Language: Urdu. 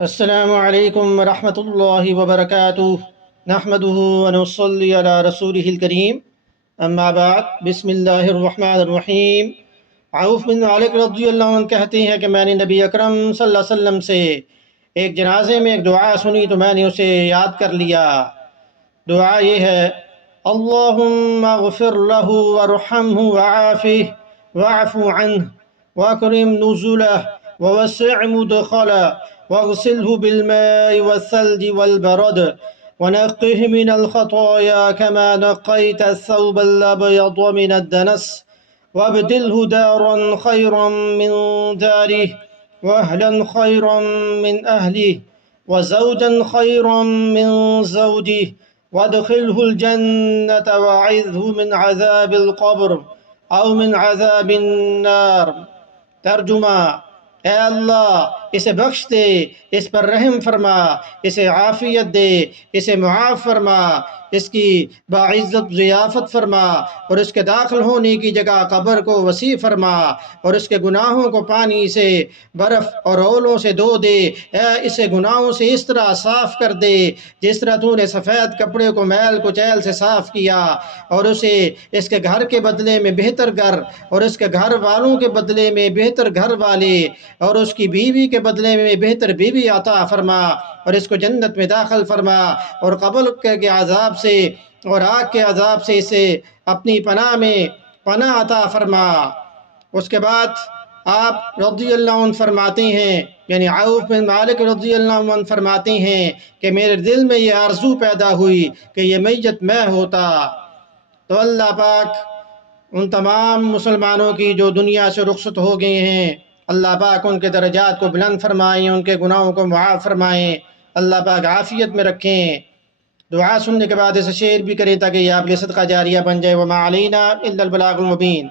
السلام علیکم ورحمۃ اللہ وبرکاتہ نحمده ونصلی علی رسولہ الکریم اما بعد بسم اللہ الرحمن الرحیم۔ عوف بن مالک رضی اللہ عنہ کہتے ہیں کہ میں نے نبی اکرم صلی اللہ علیہ وسلم سے ایک جنازے میں ایک دعا سنی تو میں نے اسے یاد کر لیا۔ دعا یہ ہے: اللہم اغفر لہ وارحمہ وعافہ واعف عنہ واکرم نزلہ ووسع مدخلہ واغسله بالماء والثلج والبرد ونقه من الخطايا كما نقيت الثوب الأبيض من الدنس وابدله دارا خيرا من داره وأهلا خيرا من أهله وزوجا خيرا من زوجه وادخله الجنة وأعذه من عذاب القبر أو من عذاب النار۔ ترجمہ: اے اللہ اسے بخش دے، اس پر رحم فرما، اسے عافیت دے، اسے معاف فرما، اس کی باعزت ضیافت فرما اور اس کے داخل ہونے کی جگہ قبر کو وسیع فرما اور اس کے گناہوں کو پانی سے، برف اور اولوں سے دھو دے۔ اے اسے گناہوں سے اس طرح صاف کر دے جس طرح تو نے سفید کپڑے کو میل کچیل سے صاف کیا، اور اسے اس کے گھر کے بدلے میں بہتر گھر اور اس کے گھر والوں کے بدلے میں بہتر گھر والے اور اس کی بیوی کے بدلے میں بہتر بیوی عطا فرما اور اس کو جنت میں داخل فرما اور قبر کے عذاب سے اور آگ کے عذاب سے اسے اپنی پناہ میں پناہ عطا فرما۔ اس کے بعد آپ رضی اللہ عنہ فرماتے ہیں، یعنی عوف بن مالک رضی اللہ عنہ فرماتے ہیں کہ میرے دل میں یہ آرزو پیدا ہوئی کہ یہ میت میں ہوتا۔ تو اللہ پاک ان تمام مسلمانوں کی جو دنیا سے رخصت ہو گئے ہیں، اللہ پاک ان کے درجات کو بلند فرمائیں، ان کے گناہوں کو معاف فرمائیں، اللہ پاک عافیت میں رکھیں۔ دعا سننے کے بعد اسے شیئر بھی کریں تاکہ یہ آپ کے صدقہ جاریہ بن جائے۔ وما علینا الا البلاغ المبین۔